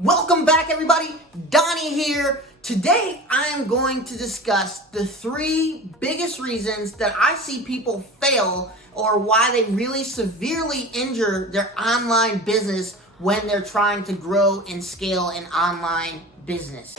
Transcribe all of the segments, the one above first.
Welcome back, everybody. Donnie here. Today, I am going to discuss the 3 biggest reasons that I see people fail or why they really severely injure their online business when they're trying to grow and scale an online business.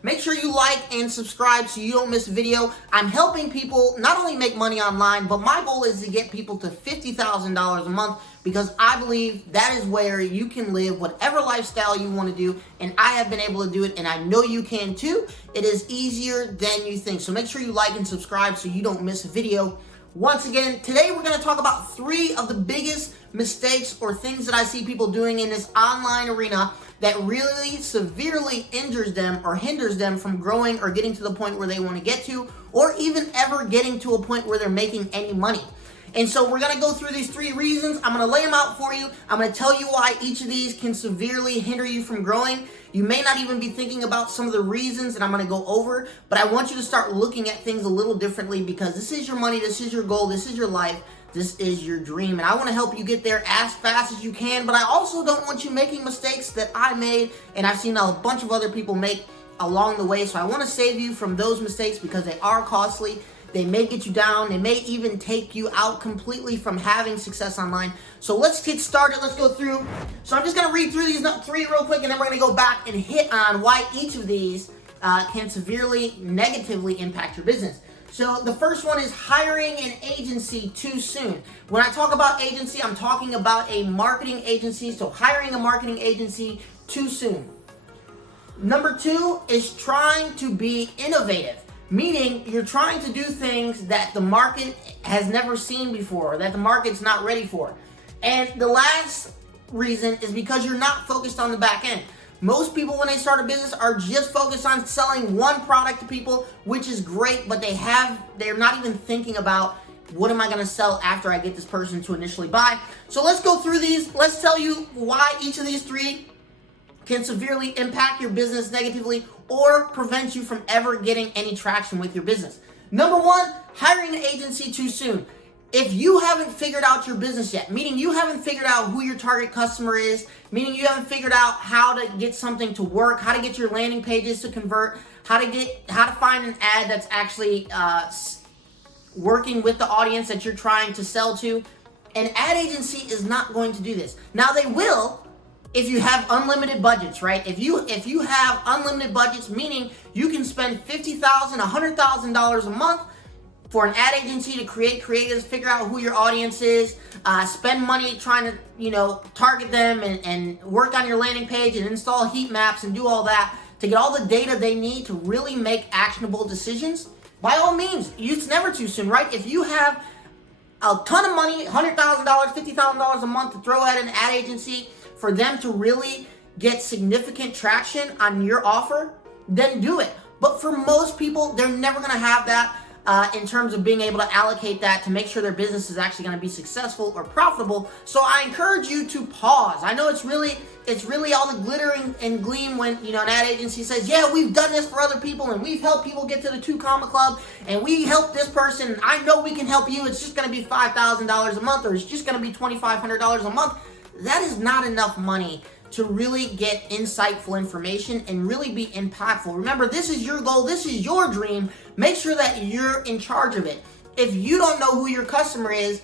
Make sure you like and subscribe so you don't miss a video. I'm helping people not only make money online, but my goal is to get people to $50,000 a month because I believe that is where you can live whatever lifestyle you want to do, and I have been able to do it, and I know you can too. It is easier than you think. So make sure you like and subscribe so you don't miss a video. Once again, today we're going to talk about 3 of the biggest mistakes or things that I see people doing in this online arena that really severely injures them or hinders them from growing or getting to the point where they want to get to, or even ever getting to a point where they're making any money. And so we're going to go through these 3 reasons. I'm going to lay them out for you. I'm going to tell you why each of these can severely hinder you from growing. You may not even be thinking about some of the reasons that I'm going to go over, but I want you to start looking at things a little differently because this is your money, this is your goal, this is your life, this is your dream, and I want to help you get there as fast as you can, but I also don't want you making mistakes that I made and I've seen a bunch of other people make along the way, so I want to save you from those mistakes because they are costly. They may get you down. They may even take you out completely from having success online. So let's get started. Let's go through. So I'm just going to read through these 3 real quick, and then we're going to go back and hit on why each of these can severely negatively impact your business. So the first one is hiring an agency too soon. When I talk about agency, I'm talking about a marketing agency. So hiring a marketing agency too soon. Number 2 is trying to be innovative. Meaning you're trying to do things that the market has never seen before, that the market's not ready for. And the last reason is because you're not focused on the back end. Most people, when they start a business, are just focused on selling one product to people, which is great, but they're not even thinking about what am I going to sell after I get this person to initially buy. So let's go through these. Let's tell you why each of these 3 can severely impact your business negatively or prevent you from ever getting any traction with your business. Number 1, hiring an agency too soon. If you haven't figured out your business yet, meaning you haven't figured out who your target customer is, meaning you haven't figured out how to get something to work, how to get your landing pages to convert, how to find an ad that's actually working with the audience that you're trying to sell to, an ad agency is not going to do this. Now they will, if you have unlimited budgets, right? If you have unlimited budgets, meaning you can spend $50,000, $100,000 a month for an ad agency to create creatives, figure out who your audience is, spend money trying to, target them and work on your landing page and install heat maps and do all that to get all the data they need to really make actionable decisions. By all means, it's never too soon, right? If you have a ton of money, $100,000, $50,000 a month to throw at an ad agency, for them to really get significant traction on your offer, then do it. But for most people, they're never going to have that in terms of being able to allocate that to make sure their business is actually going to be successful or profitable. So I encourage you to pause. I know it's really all the glitter and gleam when an ad agency says, yeah, we've done this for other people and we've helped people get to the 2 Comma Club and we helped this person and I know we can help you. It's just going to be $5,000 a month or it's just going to be $2,500 a month. That is not enough money to really get insightful information and really be impactful. Remember, this is your goal. This is your dream. Make sure that you're in charge of it. If you don't know who your customer is,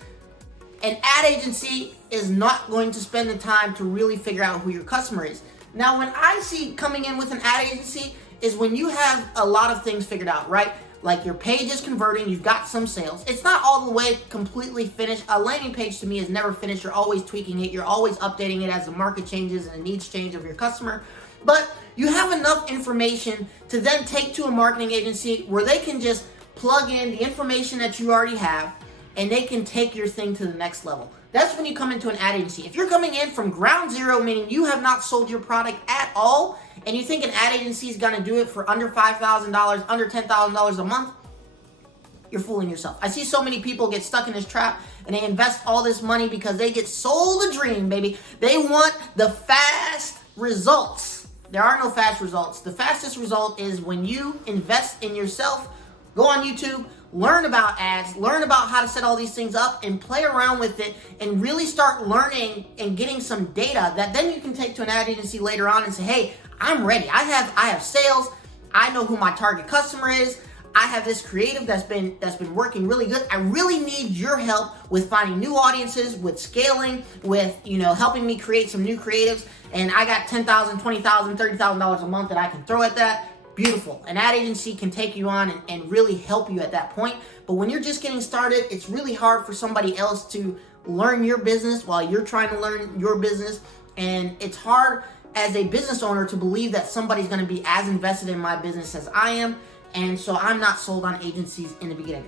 an ad agency is not going to spend the time to really figure out who your customer is. Now, when I see coming in with an ad agency is when you have a lot of things figured out, right? Like your page is converting, you've got some sales. It's not all the way completely finished. A landing page to me is never finished. You're always tweaking it. You're always updating it as the market changes and the needs change of your customer. But you have enough information to then take to a marketing agency where they can just plug in the information that you already have and they can take your thing to the next level. That's when you come into an ad agency. If you're coming in from ground zero, meaning you have not sold your product at all, and you think an ad agency is going to do it for under $5,000, under $10,000 a month, you're fooling yourself. I see so many people get stuck in this trap and they invest all this money because they get sold a dream, baby. They want the fast results. There are no fast results. The fastest result is when you invest in yourself, go on YouTube, learn about ads, learn about how to set all these things up and play around with it and really start learning and getting some data that then you can take to an ad agency later on and say, hey, I'm ready. I have sales. I know who my target customer is. I have this creative that's been working really good. I really need your help with finding new audiences, with scaling, with, helping me create some new creatives. And I got $10,000, $20,000, $30,000 a month that I can throw at that. Beautiful. An ad agency can take you on and really help you at that point. But when you're just getting started, it's really hard for somebody else to learn your business while you're trying to learn your business. And it's hard as a business owner to believe that somebody's going to be as invested in my business as I am. And so I'm not sold on agencies in the beginning.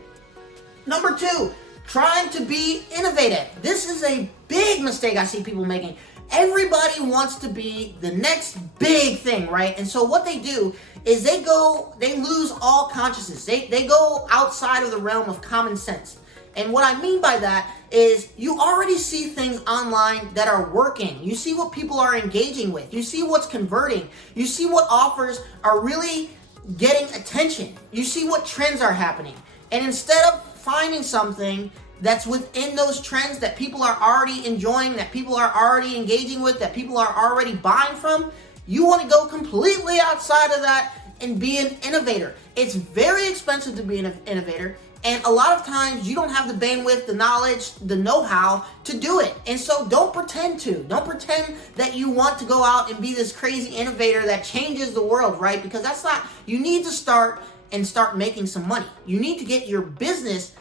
Number 2, trying to be innovative. This is a big mistake I see people making. Everybody wants to be the next big thing, right? And so what they do is they lose all consciousness. They go outside of the realm of common sense. And what I mean by that is you already see things online that are working. You see what people are engaging with. You see what's converting. You see what offers are really getting attention. You see what trends are happening. And instead of finding something that's within those trends that people are already enjoying, that people are already engaging with, that people are already buying from, you want to go completely outside of that and be an innovator. It's very expensive to be an innovator. And a lot of times you don't have the bandwidth, the knowledge, the know-how to do it. And so don't pretend to. Don't pretend that you want to go out and be this crazy innovator that changes the world, right? Because that's not, you need to start making some money. You need to get your business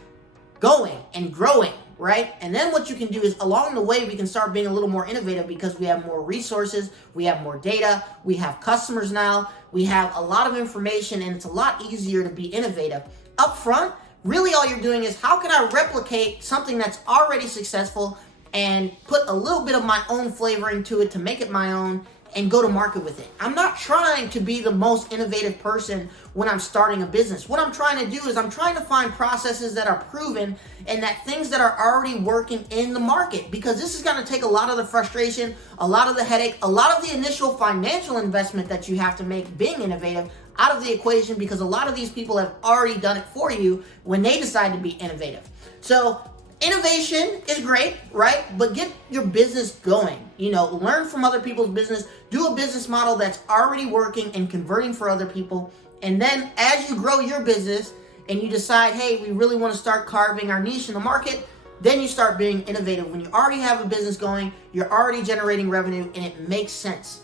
going and growing, right? And then what you can do is along the way, we can start being a little more innovative because we have more resources, we have more data, we have customers now, we have a lot of information, and it's a lot easier to be innovative. Up front, really all you're doing is how can I replicate something that's already successful and put a little bit of my own flavoring to it to make it my own and go to market with it. I'm not trying to be the most innovative person when I'm starting a business. What I'm trying to do is I'm trying to find processes that are proven and that things that are already working in the market, because this is going to take a lot of the frustration, a lot of the headache, a lot of the initial financial investment that you have to make being innovative out of the equation, because a lot of these people have already done it for you when they decide to be innovative. So innovation is great, right? But get your business going. Learn from other people's business. Do a business model that's already working and converting for other people. And then as you grow your business and you decide, hey, we really want to start carving our niche in the market, then you start being innovative. When you already have a business going, you're already generating revenue, and it makes sense.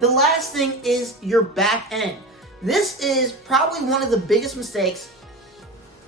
The last thing is your back end. This is probably one of the biggest mistakes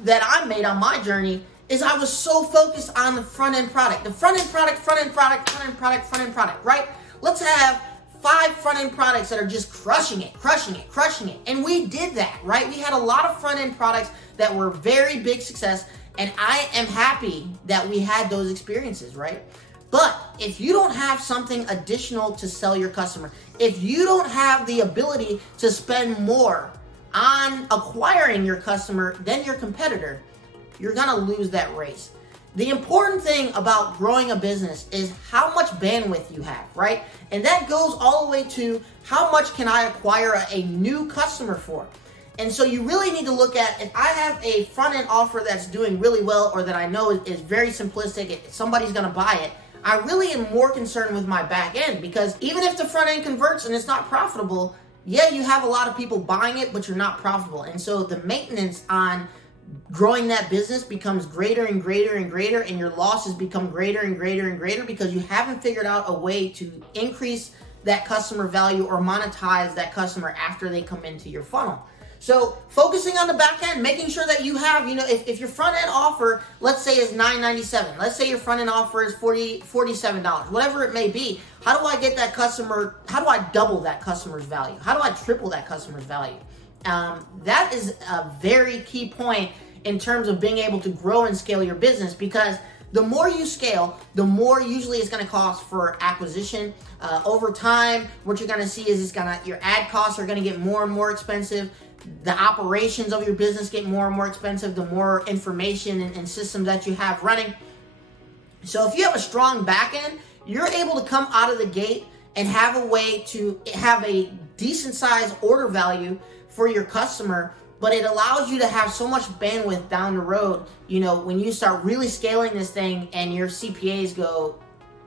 that I made on my journey. Is I was so focused on the front-end product. The front-end product, front-end product, front-end product, front-end product, right? Let's have 5 front-end products that are just crushing it. And we did that, right? We had a lot of front-end products that were very big success, and I am happy that we had those experiences, right? But if you don't have something additional to sell your customer, if you don't have the ability to spend more on acquiring your customer than your competitor, you're gonna lose that race. The important thing about growing a business is how much bandwidth you have, right? And that goes all the way to how much can I acquire a new customer for? And so you really need to look at, if I have a front-end offer that's doing really well, or that I know is very simplistic, somebody's gonna buy it, I really am more concerned with my back end, because even if the front end converts and it's not profitable, yeah, you have a lot of people buying it, but you're not profitable. And so the maintenance on growing that business becomes greater and greater and greater, and your losses become greater and greater and greater because you haven't figured out a way to increase that customer value or monetize that customer after they come into your funnel. So focusing on the back end, making sure that you have, if your front end offer, let's say is $9.97, let's say your front end offer is $47, whatever it may be, how do I get that customer, how do I double that customer's value? How do I triple that customer's value? That is a very key point in terms of being able to grow and scale your business, because the more you scale, the more usually it's going to cost for acquisition. Over time, what you're going to see is your ad costs are going to get more and more expensive. the operations of your business get more and more expensive the more information and systems that you have running. So if you have a strong back end, you're able to come out of the gate and have a way to have a decent sized order value for your customer, but it allows you to have so much bandwidth down the road, you know, when you start really scaling this thing and your CPAs go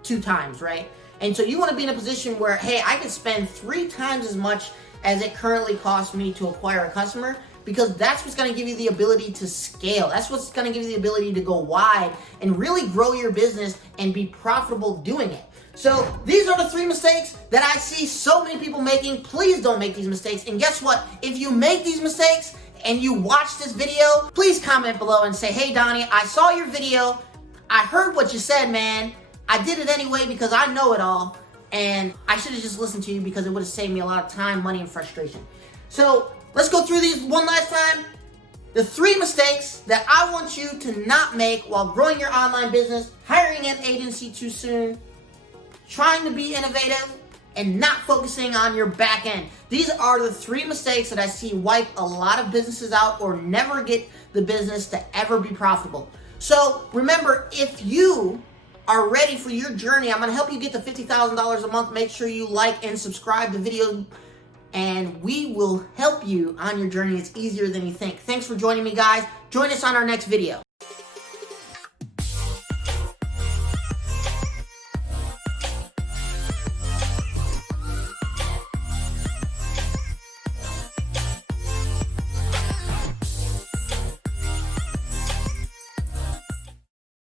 2 times, right? And so you want to be in a position where, hey, I can spend 3 times as much as it currently costs me to acquire a customer, because that's what's going to give you the ability to scale. That's what's going to give you the ability to go wide and really grow your business and be profitable doing it. So these are the 3 mistakes that I see so many people making. Please don't make these mistakes. And guess what? If you make these mistakes and you watch this video, please comment below and say, hey, Donnie, I saw your video. I heard what you said, man. I did it anyway because I know it all. And I should have just listened to you because it would have saved me a lot of time, money, and frustration. So let's go through these one last time. The 3 mistakes that I want you to not make while growing your online business: hiring an agency too soon, trying to be innovative, and not focusing on your back end. These are the 3 mistakes that I see wipe a lot of businesses out or never get the business to ever be profitable. So remember, if you are ready for your journey, I'm going to help you get to $50,000 a month. Make sure you like and subscribe to the video, and we will help you on your journey. It's easier than you think. Thanks for joining me, guys. Join us on our next video.